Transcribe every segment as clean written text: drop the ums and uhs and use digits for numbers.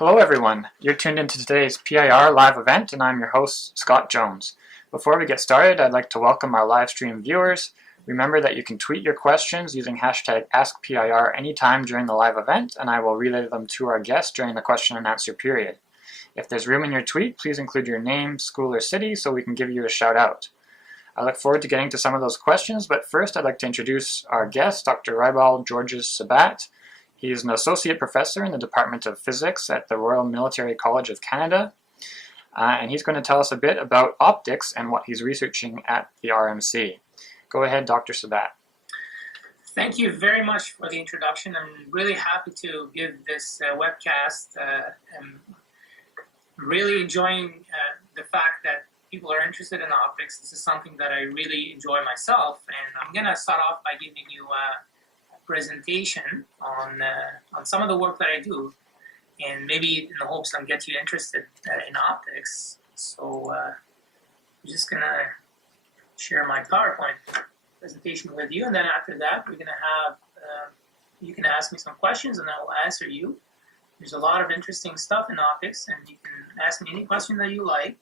Hello everyone, you're tuned into today's PIR live event and I'm your host, Scott Jones. Before we get started, I'd like to welcome our live stream viewers. Remember that you can tweet your questions using hashtag AskPIR anytime during the live event, and I will relay them to our guests during the question and answer period. If there's room in your tweet, please include your name, school, or city so we can give you a shout out. I look forward to getting to some of those questions, but first I'd like to introduce our guest, Dr. Ribal Georges Sabat. He is an associate professor in the Department of Physics at the Royal Military College of Canada, and he's going to tell us a bit about optics and what he's researching at the RMC. Go ahead, Dr. Sabat. Thank you very much for the introduction. I'm really happy to give this webcast. I'm really enjoying the fact that people are interested in optics. This is something that I really enjoy myself, and I'm going to start off by giving you a presentation on some of the work that I do, and maybe in the hopes I'll get you interested in optics. So I'm just going to share my PowerPoint presentation with you, and then after that we're going to have, you can ask me some questions and I will answer you. There's a lot of interesting stuff in optics, and you can ask me any question that you like.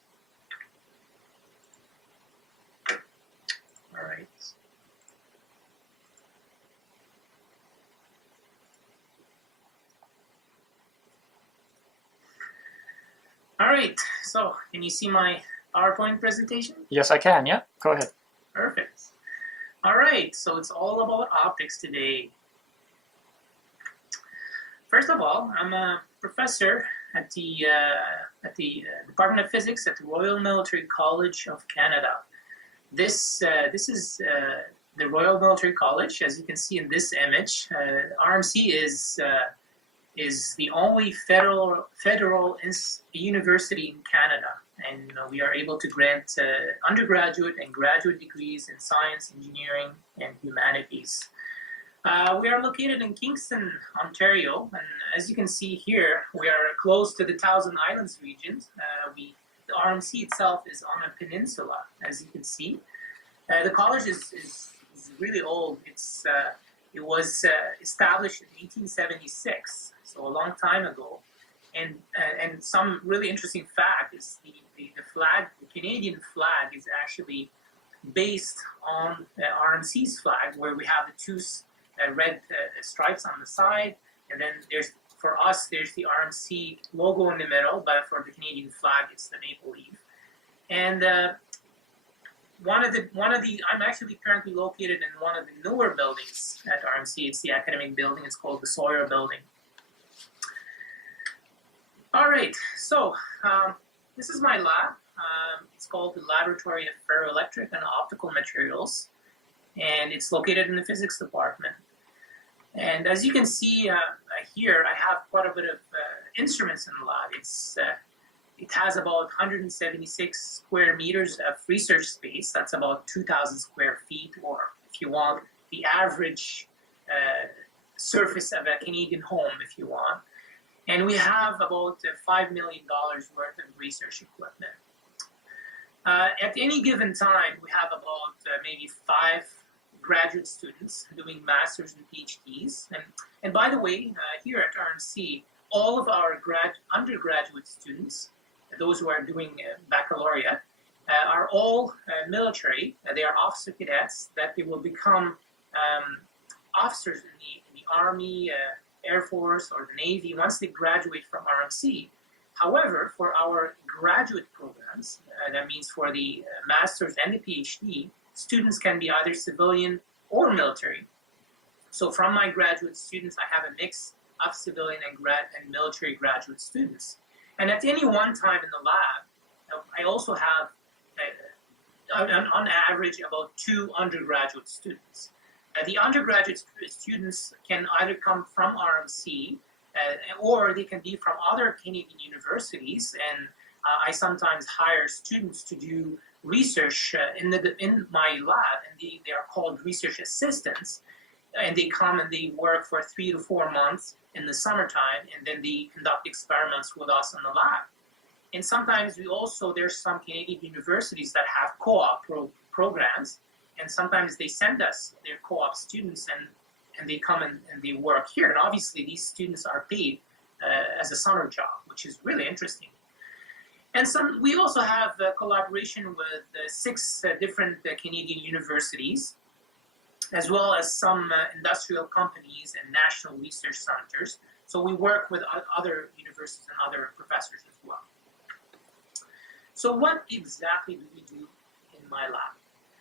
All right. All right, so can you see my PowerPoint presentation? Yes, I can. Yeah, go ahead. Perfect. All right, so it's all about optics today. First of all, I'm a professor at the Department of Physics at the Royal Military College of Canada. This is the Royal Military College, as you can see in this image. RMC is the only federal university in Canada, and we are able to grant undergraduate and graduate degrees in science, engineering, and humanities. We are located in Kingston, Ontario, and as you can see here, we are close to the Thousand Islands region. The RMC itself is on a peninsula, as you can see. The college is really old. It was established in 1876, so a long time ago. And some really interesting fact is the flag, the Canadian flag, is actually based on RMC's flag, where we have the two red stripes on the side, and then there's the RMC logo in the middle, but for the Canadian flag, it's the maple leaf. And I'm actually currently located in one of the newer buildings at RMC. It's the academic building. It's called the Sawyer Building. All right, so this is my lab. It's called the Laboratory of Ferroelectric and Optical Materials, and it's located in the physics department. And as you can see here, I have quite a bit of instruments in the lab. It has about 176 square meters of research space. That's about 2,000 square feet, or if you want, the average surface of a Canadian home, if you want. And we have about $5 million worth of research equipment. At any given time, we have about maybe 5 graduate students doing masters and PhDs. And by the way, here at RMC, all of our undergraduate students, those who are doing baccalaureate, are all military. They are officer cadets that they will become officers in the Army, Air Force, or the Navy once they graduate from RMC. However, for our graduate programs, that means for the master's and the PhD, students can be either civilian or military. So from my graduate students, I have a mix of civilian and military graduate students. And at any one time in the lab, I also have, on average, about 2 undergraduate students. The undergraduate students can either come from RMC or they can be from other Canadian universities, and I sometimes hire students to do research in my lab, and they are called research assistants, and they come and they work for 3 to 4 months in the summertime, and then they conduct experiments with us in the lab. And sometimes there's some Canadian universities that have co-op programs, and sometimes they send us their co-op students, and they come and they work here. And obviously these students are paid as a summer job, which is really interesting. And we also have collaboration with 6 different Canadian universities, as well as some industrial companies and national research centers. So we work with other universities and other professors as well. So what exactly do we do in my lab?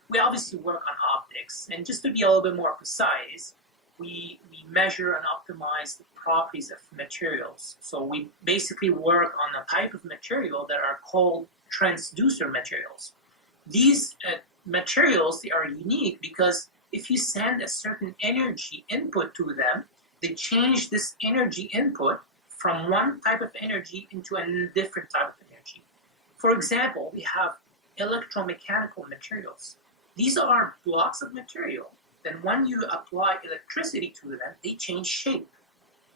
We obviously work on optics, and just to be a little bit more precise, we measure and optimize the properties of materials. So we basically work on a type of material that are called transducer materials. These materials, they are unique because if you send a certain energy input to them, they change this energy input from one type of energy into a different type of energy. For example, we have electromechanical materials. These are blocks of material. Then when you apply electricity to them, they change shape.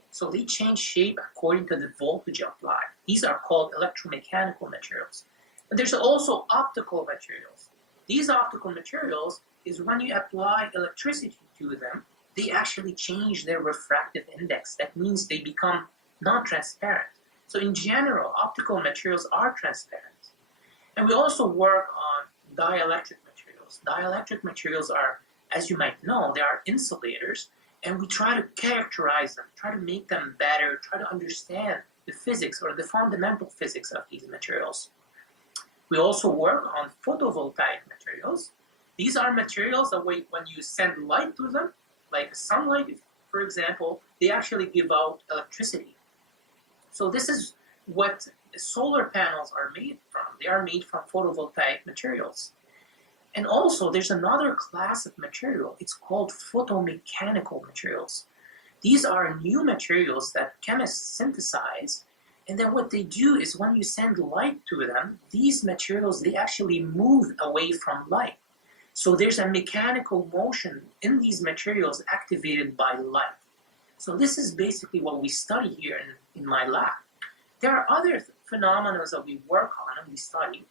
So they change shape according to the voltage applied. These are called electromechanical materials. But there's also optical materials. These optical materials is when you apply electricity to them, they actually change their refractive index. That means they become non-transparent. So in general, optical materials are transparent. And we also work on dielectric materials. Dielectric materials are, as you might know, they are insulators, and we try to characterize them, try to make them better, try to understand the physics or the fundamental physics of these materials. We also work on photovoltaic materials. These are materials that when you send light to them, like sunlight, for example, they actually give out electricity. So this is what solar panels are made from. They are made from photovoltaic materials. And also, there's another class of material. It's called photomechanical materials. These are new materials that chemists synthesize, and then what they do is when you send light to them, these materials, they actually move away from light. So there's a mechanical motion in these materials activated by light. So this is basically what we study here in my lab. There are other phenomena that we work on and we study,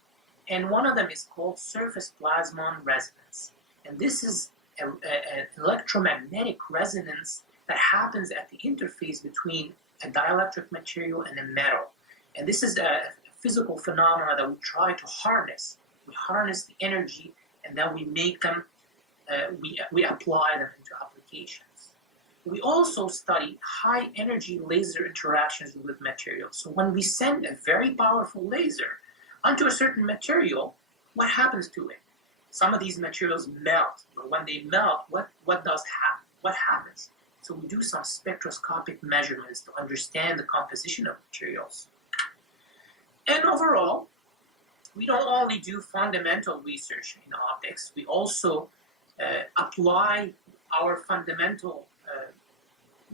and one of them is called surface plasmon resonance. And this is an electromagnetic resonance that happens at the interface between a dielectric material and a metal. And this is a physical phenomenon that we try to harness. We harness the energy, and then we make them, we apply them into applications. We also study high energy laser interactions with materials. So when we send a very powerful laser onto a certain material, what happens to it? Some of these materials melt, but when they melt, what happens? So we do some spectroscopic measurements to understand the composition of materials. And overall, we don't only do fundamental research in optics, we also apply our fundamental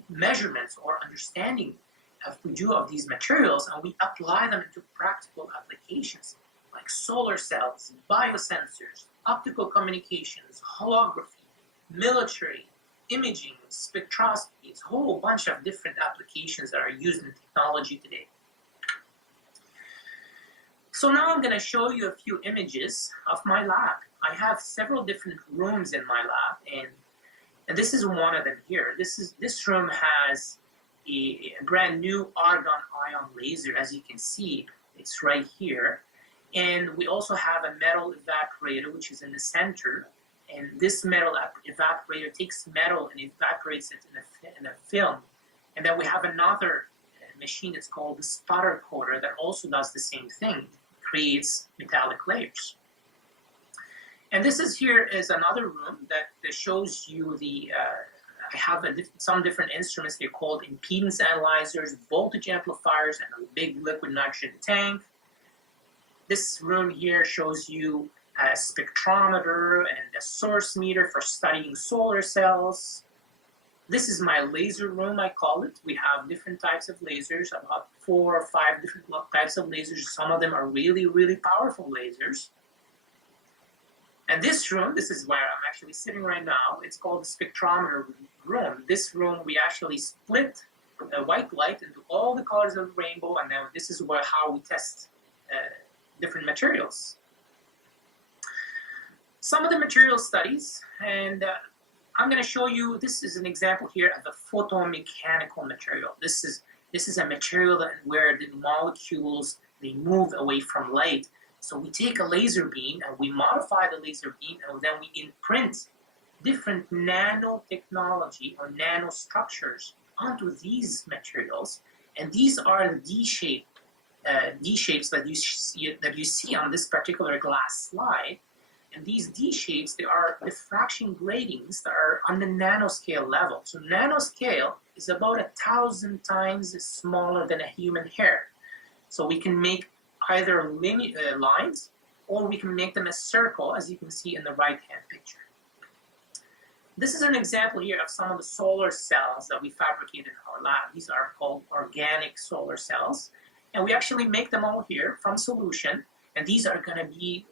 measurements or understanding of these materials, and we apply them into practical applications like solar cells, biosensors, optical communications, holography, military, imaging, spectroscopy, a whole bunch of different applications that are used in technology today. So now I'm going to show you a few images of my lab. I have several different rooms in my lab, and this is one of them here. This room has a brand new argon ion laser, as you can see. It's right here. And we also have a metal evaporator, which is in the center. And this metal evaporator takes metal and evaporates it in a film. And then we have another machine that's called the sputter coater that also does the same thing. It creates metallic layers. And this is another room that shows you I have some different instruments. They're called impedance analyzers, voltage amplifiers, and a big liquid nitrogen tank. This room here shows you a spectrometer and a source meter for studying solar cells. This is my laser room, I call it. We have different types of lasers, about 4 or 5 different types of lasers. Some of them are really, really powerful lasers. And this room, this is where I'm actually sitting right now, it's called the spectrometer room. This room, we actually split the white light into all the colors of the rainbow, and then this is how we test different materials. Some of the material studies, and I'm going to show you, this is an example here of a photomechanical material. This is This is a material where the molecules, they move away from light. So we take a laser beam and we modify the laser beam, and then we imprint different nanotechnology or nanostructures onto these materials. And these are the D-shapes that you see on this particular glass slide. And these D-shapes, they are diffraction gratings that are on the nanoscale level. So nanoscale is about 1,000 times smaller than a human hair. So we can make either linear lines, or we can make them a circle, as you can see in the right-hand picture. This is an example here of some of the solar cells that we fabricated in our lab. These are called organic solar cells. And we actually make them all here from solution. And these are going to be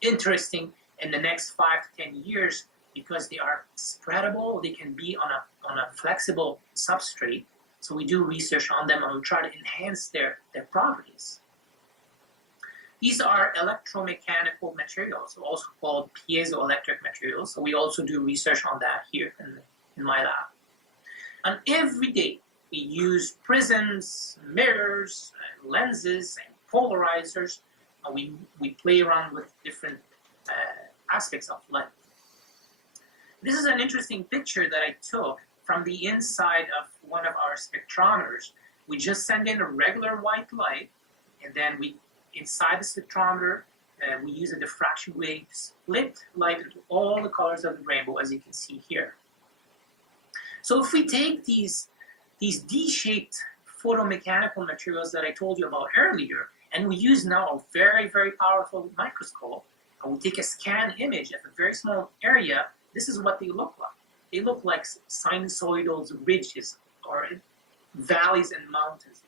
interesting in the next 5 to 10 years because they are spreadable. They can be on a flexible substrate. So we do research on them and we try to enhance their properties. These are electromechanical materials, also called piezoelectric materials. So we also do research on that here in my lab. And every day we use prisms, mirrors, lenses, and polarizers. And we play around with different aspects of light. This is an interesting picture that I took from the inside of one of our spectrometers. We just send in a regular white light, and then inside the spectrometer, we use a diffraction grating to split light into all the colors of the rainbow, as you can see here. So if we take these D-shaped photomechanical materials that I told you about earlier, and we use now a very, very powerful microscope, and we take a scan image of a very small area, this is what they look like. They look like sinusoidal ridges or valleys and mountains.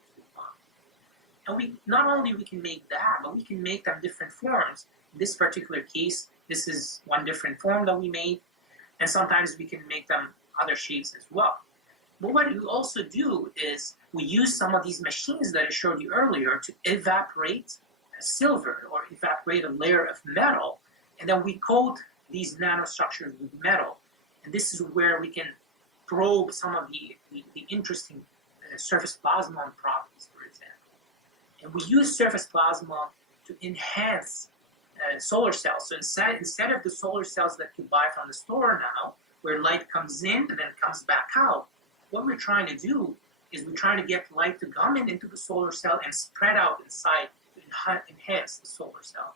And not only we can make that, but we can make them different forms. In this particular case, this is one different form that we made, and sometimes we can make them other shapes as well. But what we also do is we use some of these machines that I showed you earlier to evaporate silver or evaporate a layer of metal, and then we coat these nanostructures with metal. And this is where we can probe some of the interesting surface plasmon properties, for example. And we use surface plasmon to enhance solar cells. So instead of the solar cells that you buy from the store now, where light comes in and then comes back out, what we're trying to do is we're trying to get light to come into the solar cell and spread out inside to enhance the solar cell.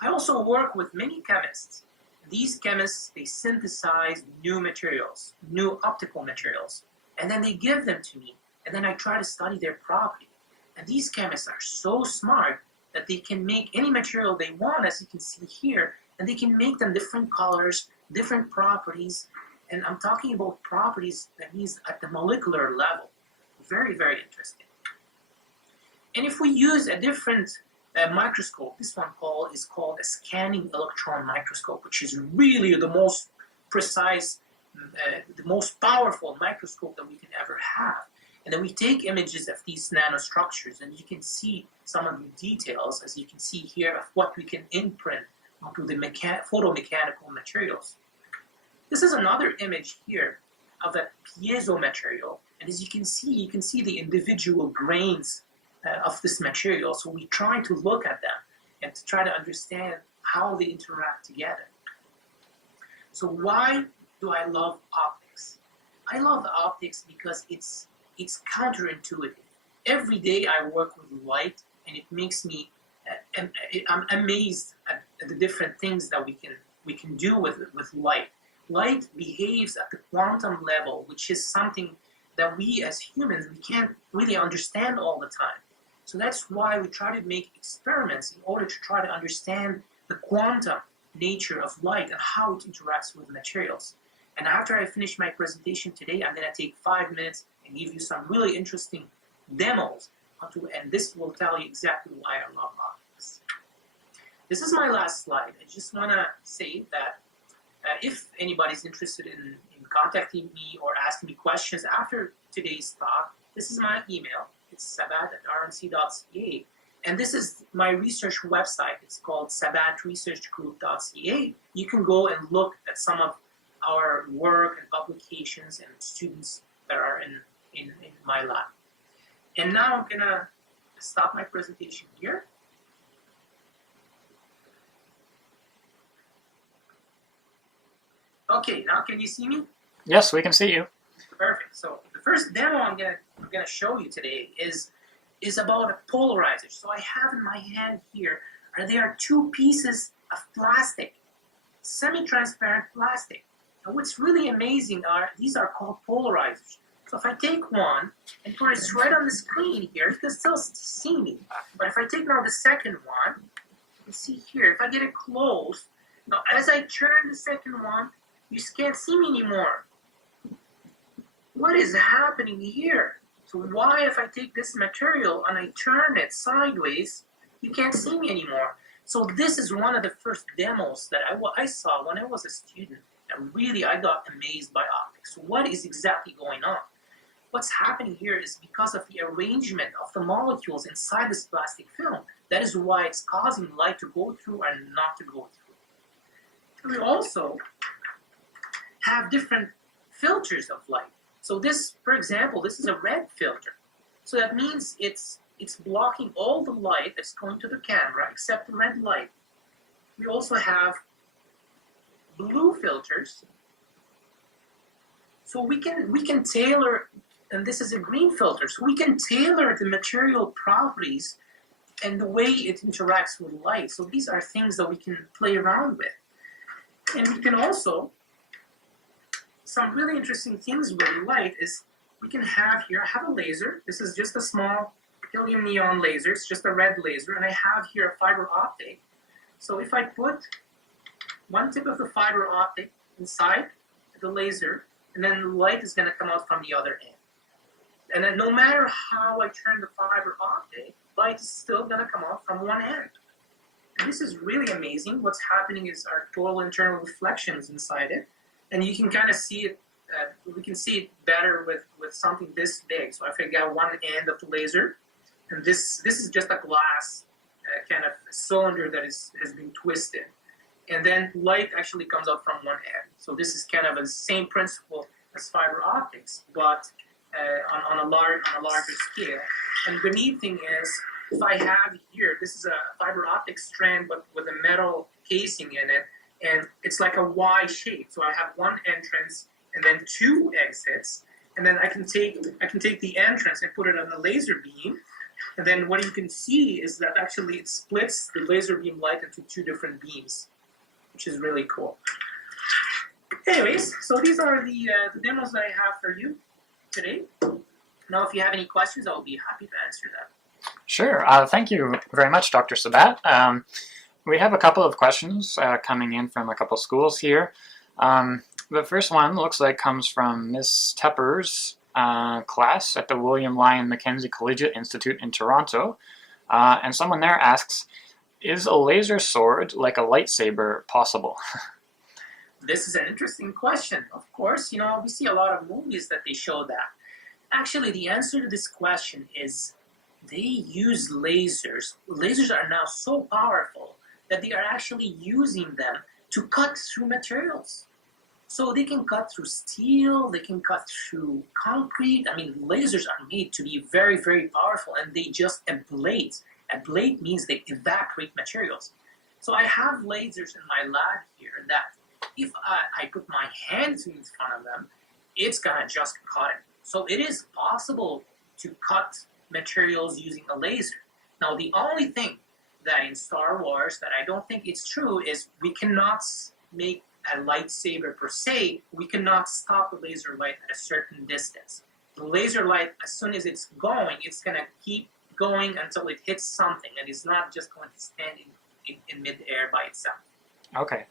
I also work with many chemists. These chemists, they synthesize new materials, new optical materials, and then they give them to me, and then I try to study their property. And these chemists are so smart that they can make any material they want, as you can see here, and they can make them different colors, different properties, and I'm talking about properties that means at the molecular level. Very, very interesting. And if we use a different microscope, this one is called a scanning electron microscope, which is really the most precise, the most powerful microscope that we can ever have. And then we take images of these nanostructures, and you can see some of the details, as you can see here, of what we can imprint onto the photomechanical materials. This is another image here of a piezo material, and as you can see the individual grains of this material. So we try to look at them and to try to understand how they interact together. So why do I love optics? I love optics because it's counterintuitive. Every day I work with light, and it makes me I'm amazed at the different things that we can do with light. Light behaves at the quantum level, which is something that we as humans, we can't really understand all the time. So that's why we try to make experiments in order to try to understand the quantum nature of light and how it interacts with materials. And after I finish my presentation today, I'm going to take 5 minutes and give you some really interesting demos, and this will tell you exactly why I love optics. This is my last slide. I just want to say that if anybody's interested in contacting me or asking me questions after today's talk, this is my email. It's sabat@rmc.ca. And this is my research website. It's called sabatresearchgroup.ca. You can go and look at some of our work and publications and students' that are in my lab. And now I'm gonna stop my presentation here. Okay, now can you see me? Yes, we can see you. Perfect. So the first demo I'm gonna show you today is about a polarizer. So I have in my hand here, there are two pieces of plastic, semi-transparent plastic. And what's really amazing are these are called polarizers. So if I take one and put it right on the screen here, you can still see me. But if I take now the second one, you can see here, if I get it close, now as I turn the second one, you can't see me anymore. What is happening here? So why, if I take this material and I turn it sideways, you can't see me anymore? So this is one of the first demos that I saw when I was a student. And really, I got amazed by optics. What is exactly going on? What's happening here is because of the arrangement of the molecules inside this plastic film. That is why it's causing light to go through and not to go through. We also have different filters of light. So this, for example, this is a red filter. So that means it's blocking all the light that's going to the camera except the red light. We also have blue filters. So we can tailor, and this is a green filter, so we can tailor the material properties and the way it interacts with light. So these are things that we can play around with. And we can also, some really interesting things with light is we can have here, I have a laser. This is just a small helium neon laser. It's just a red laser. And I have here a fiber optic. So if I put one tip of the fiber optic inside the laser, and then light is going to come out from the other end. And then no matter how I turn the fiber optic, light is still going to come out from one end. And this is really amazing. What's happening is our total internal reflections inside it. And you can kind of see it, we can see it better with something this big. So if I got one end of the laser, and this is just a glass kind of cylinder that has been twisted. And then light actually comes out from one end. So this is kind of the same principle as fiber optics, but on a larger scale. And the neat thing is, if I have here, this is a fiber optic strand, but with a metal casing in it, and it's like a Y shape. So I have one entrance and then two exits, and then I can take the entrance and put it on the laser beam. And then what you can see is that actually it splits the laser beam light into two different beams, which is really cool. Anyways, so these are the demos that I have for you today. Now, if you have any questions, I'll be happy to answer them. Sure. Thank you very much, Dr. Sabat. We have a couple of questions coming in from a couple schools here. The first one looks like comes from Miss Tepper's class at the William Lyon Mackenzie Collegiate Institute in Toronto. And someone there asks, is a laser sword like a lightsaber possible? This is an interesting question. Of course, we see a lot of movies that they show that. Actually, the answer to this question is they use lasers. Lasers are now so powerful that they are actually using them to cut through materials. So they can cut through steel, they can cut through concrete. I mean, lasers are made to be very, very powerful, and they just ablate. Ablate means they evaporate materials. So I have lasers in my lab here that if I put my hands in front of them, it's gonna just cut it. So it is possible to cut materials using a laser. Now, the only thing that in Star Wars that I don't think it's true is we cannot make a lightsaber per se. We cannot stop the laser light at a certain distance. The laser light, as soon as it's going, it's going to keep going until it hits something, and it's not just going to stand in mid-air by itself. Okay.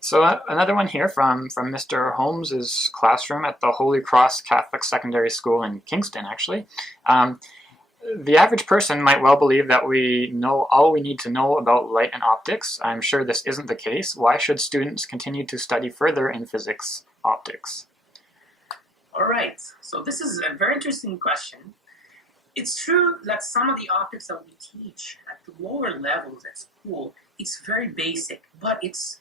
So another one here from Mr. Holmes's classroom at the Holy Cross Catholic Secondary School in Kingston, actually. The average person might well believe that we know all we need to know about light and optics. I'm sure this isn't the case. Why should students continue to study further in physics optics? All right, so this is a very interesting question. It's true that some of the optics that we teach at the lower levels at school, it's very basic, but it's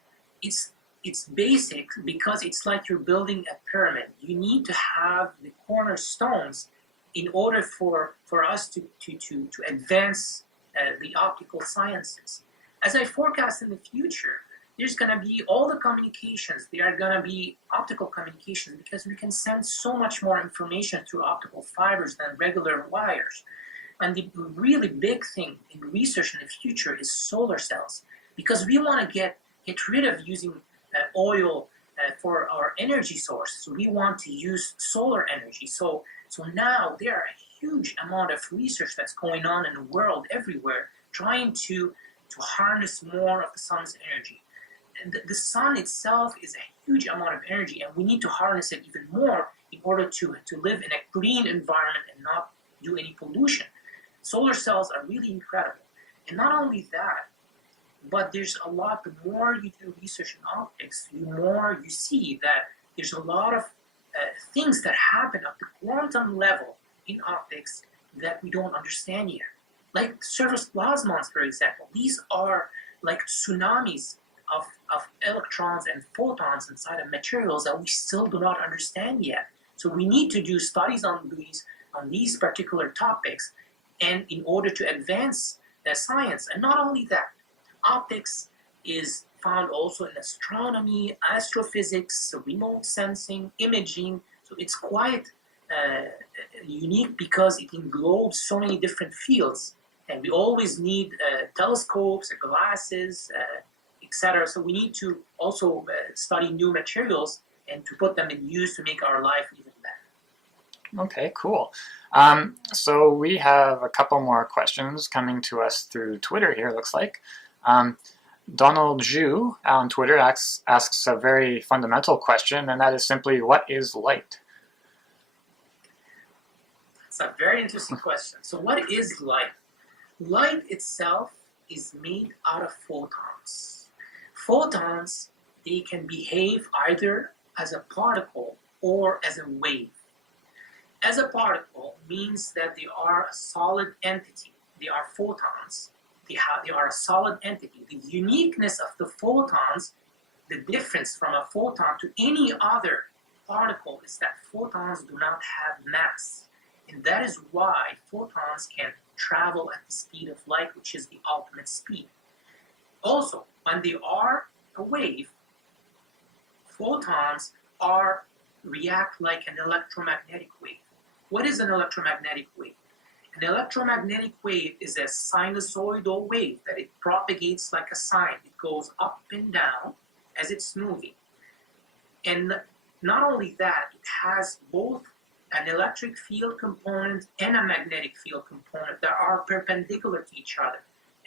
it's basic because it's like you're building a pyramid. You need to have the cornerstones in order for us to advance the optical sciences. As I forecast in the future, there's going to be all the communications. They are going to be optical communications because we can send so much more information through optical fibers than regular wires. And the really big thing in research in the future is solar cells, because we want to get rid of using oil for our energy source. So we want to use solar energy. So now there are a huge amount of research that's going on in the world everywhere, trying to harness more of the sun's energy. And the sun itself is a huge amount of energy, and we need to harness it even more in order to live in a clean environment and not do any pollution. Solar cells are really incredible. And not only that, but there's a lot, the more you do research in optics, the more you see that there's a lot of things that happen at the quantum level in optics that we don't understand yet. Like surface plasmons, for example. These are like tsunamis of electrons and photons inside of materials that we still do not understand yet. So we need to do studies on these particular topics, and in order to advance the science. And not only that, optics is found also in astronomy, astrophysics, remote sensing, imaging. So it's quite unique because it englobes so many different fields. And we always need telescopes, glasses, etc. So we need to also study new materials and to put them in use to make our life even better. Okay, cool. So we have a couple more questions coming to us through Twitter here, looks like. Donald Zhu on Twitter asks a very fundamental question, and that is simply, what is light? It's a very interesting question. So what is light? Light itself is made out of photons. Photons, they can behave either as a particle or as a wave. As a particle means that they are a solid entity. They are photons. They are a solid entity. The uniqueness of the photons, the difference from a photon to any other particle, is that photons do not have mass. And that is why photons can travel at the speed of light, which is the ultimate speed. Also, when they are a wave, photons react like an electromagnetic wave. What is an electromagnetic wave? An electromagnetic wave is a sinusoidal wave that it propagates like a sine. It goes up and down as it's moving. And not only that, it has both an electric field component and a magnetic field component that are perpendicular to each other.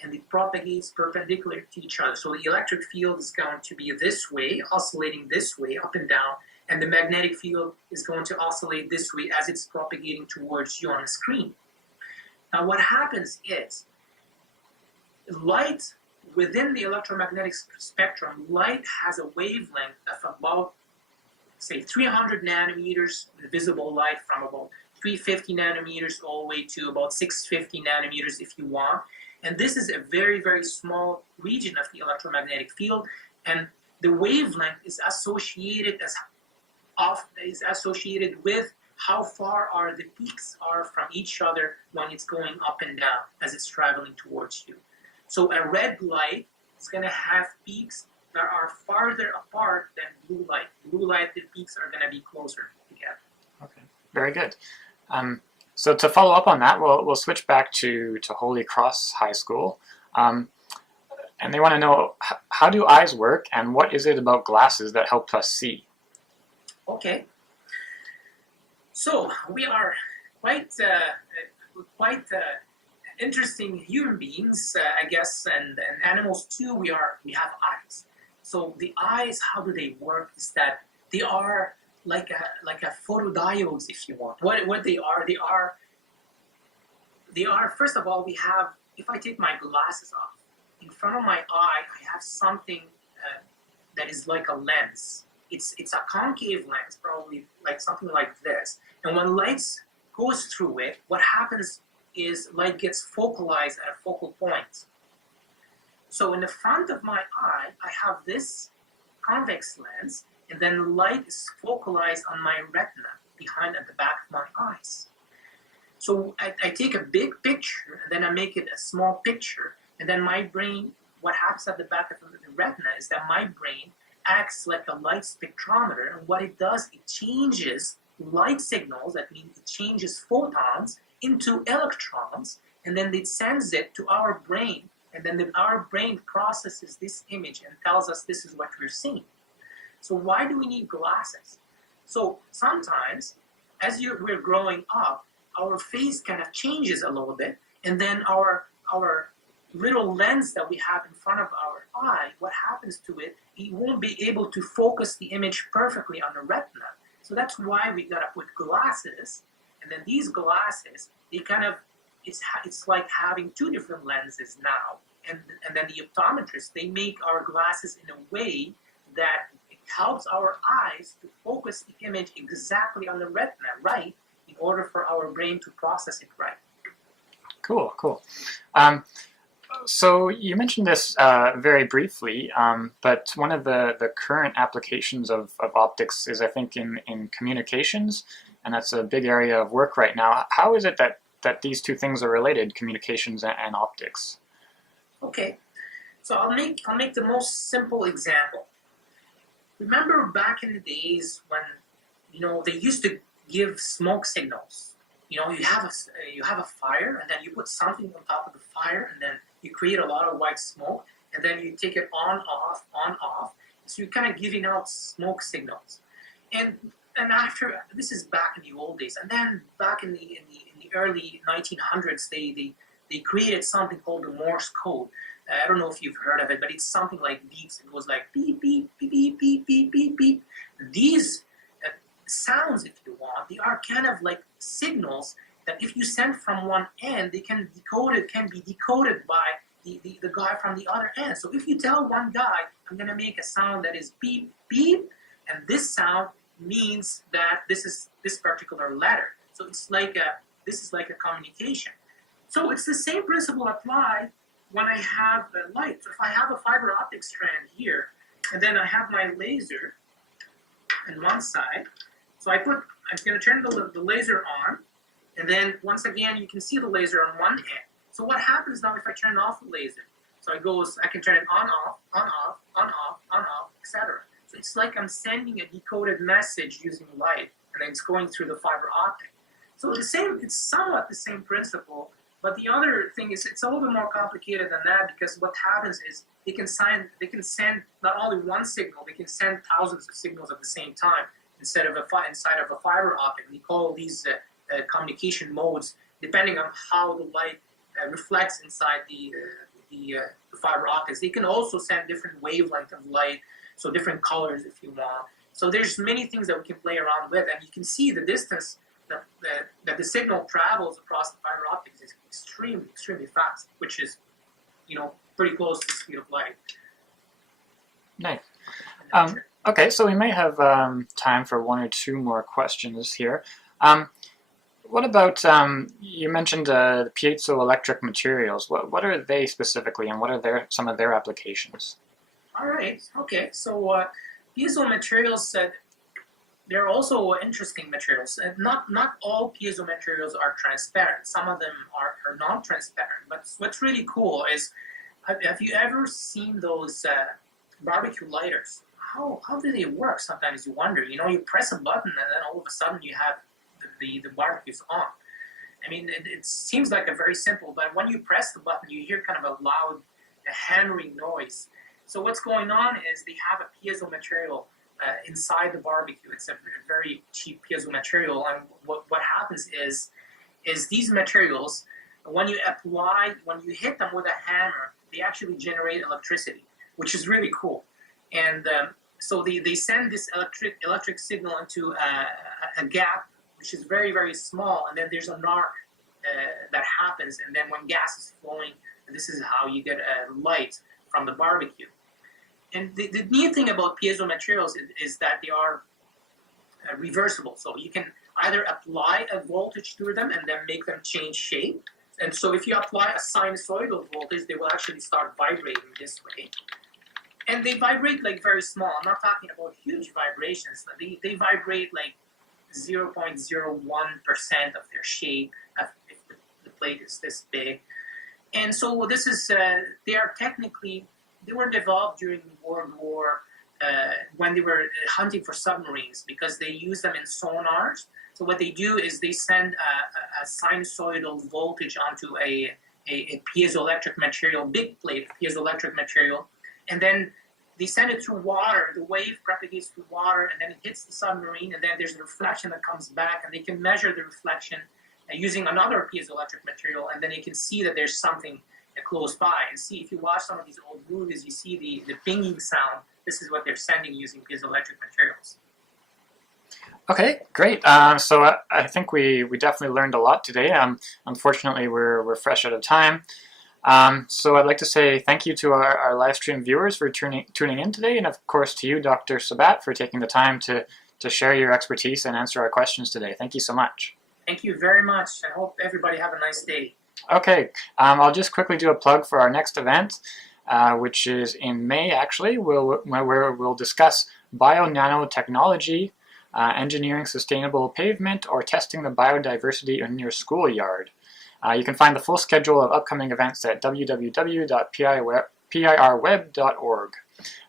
And it propagates perpendicular to each other. So the electric field is going to be this way, oscillating this way, up and down. And the magnetic field is going to oscillate this way as it's propagating towards you on the screen. Now what happens is, light, within the electromagnetic spectrum, light has a wavelength of about, say, 300 nanometers, visible light from about 350 nanometers all the way to about 650 nanometers if you want. And this is a very, very small region of the electromagnetic field. And the wavelength is associated with how far the peaks are from each other when it's going up and down as it's traveling towards you. So a red light is going to have peaks that are farther apart than blue light. Blue light, the peaks are going to be closer together. Okay, very good. So to follow up on that, we'll switch back to Holy Cross High School. And they want to know, how do eyes work, and what is it about glasses that help us see? Okay. So we are quite interesting human beings, I guess, and animals too. We have eyes. So the eyes, how do they work? Is that they are like a photodiodes, if you want. What they are first of all, we have. If I take my glasses off, in front of my eye, I have something that is like a lens. It's a concave lens, probably like something like this. And when light goes through it, what happens is light gets focalized at a focal point. So in the front of my eye, I have this convex lens, and then light is focalized on my retina behind at the back of my eyes. So I take a big picture, and then I make it a small picture, and then my brain, what happens at the back of the retina is that my brain acts like a light spectrometer, and what it does, it changes light signals, that means it changes photons into electrons, and then it sends it to our brain, and then our brain processes this image and tells us this is what we're seeing. So why do we need glasses? So sometimes, as we're growing up, our face kind of changes a little bit, and then our little lens that we have in front of our eye, what happens to it, it won't be able to focus the image perfectly on the retina. So that's why we gotta put glasses, and then these glasses, they kind of, it's like having two different lenses now, and then the optometrists, they make our glasses in a way that it helps our eyes to focus the image exactly on the retina, right, in order for our brain to process it right. Cool, cool. So you mentioned this very briefly, but one of the current applications of optics is, I think, in communications, and that's a big area of work right now. How is it that these two things are related, communications and optics? Okay, so I'll make the most simple example. Remember back in the days when, they used to give smoke signals. You have a fire, and then you put something on top of the fire, and then you create a lot of white smoke, and then you take it on, off, on, off. So you're kind of giving out smoke signals. And after, this is back in the old days, and then back in the early 1900s, they created something called the Morse code. I don't know if you've heard of it, but it's something like beeps. It was like beep, beep, beep, beep, beep, beep, beep, beep. These sounds, if you want, they are kind of like signals that if you send from one end, they can be decoded by the guy from the other end. So if you tell one guy, I'm going to make a sound that is beep, beep, and this sound means that this is this particular letter. So this is like a communication. So it's the same principle applied when I have light. So if I have a fiber optic strand here, and then I have my laser on one side, so I'm going to turn the laser on, and then once again, you can see the laser on one end. So what happens now if I turn off the laser? So I can turn it on, off, on, off, on, off, on, off, etc. So it's like I'm sending a decoded message using light, and then it's going through the fiber optic. So it's somewhat the same principle, but the other thing is it's a little bit more complicated than that, because what happens is they can send not only one signal, they can send thousands of signals at the same time inside of a fiber optic. We call these communication modes, depending on how the light reflects inside the fiber optics. They can also send different wavelength of light, so different colors if you want. So there's many things that we can play around with, and you can see the distance that the signal travels across the fiber optics is extremely, extremely fast, which is, pretty close to the speed of light. Nice. Okay, so we might have time for one or two more questions here. What about, you mentioned the piezoelectric materials. What are they specifically, and what are some of their applications? All right, okay. So piezo materials, they're also interesting materials. Not all piezo materials are transparent. Some of them are non-transparent. But what's really cool is, have you ever seen those barbecue lighters? How do they work? Sometimes you wonder. You press a button, and then all of a sudden you have the barbecue's on. I mean, it seems like a very simple, but when you press the button, you hear kind of a loud, hammering noise. So what's going on is they have a piezo material inside the barbecue. It's a very cheap piezo material, and what happens is these materials, when you hit them with a hammer, they actually generate electricity, which is really cool. And so they send this electric signal into a gap, which is very, very small, and then there's an arc that happens, and then when gas is flowing, this is how you get light from the barbecue. And the neat thing about piezo materials is that they are reversible. So you can either apply a voltage to them and then make them change shape. And so if you apply a sinusoidal voltage, they will actually start vibrating this way. And they vibrate like very small. I'm not talking about huge vibrations. They vibrate like 0.01% of their shape if the plate is this big. And so this is, they were developed during World War when they were hunting for submarines because they use them in sonars. So what they do is they send a sinusoidal voltage onto a piezoelectric material, big plate of piezoelectric material, and then they send it through water. The wave propagates through water, and then it hits the submarine, and then there's a reflection that comes back, and they can measure the reflection using another piezoelectric material, and then you can see that there's something close by. And see, if you watch some of these old movies, you see the pinging sound. This is what they're sending using piezoelectric materials. Okay, great. So I think we definitely learned a lot today. Unfortunately, we're fresh out of time. So I'd like to say thank you to our live stream viewers for tuning in today, and of course to you, Dr. Sabat, for taking the time to share your expertise and answer our questions today. Thank you so much. Thank you very much. I hope everybody have a nice day. Okay, I'll just quickly do a plug for our next event, which is in May, actually, where we'll discuss bio-nanotechnology, engineering sustainable pavement, or testing the biodiversity in your schoolyard. You can find the full schedule of upcoming events at www.pirweb.org.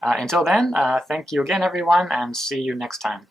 Until then, thank you again, everyone, and see you next time.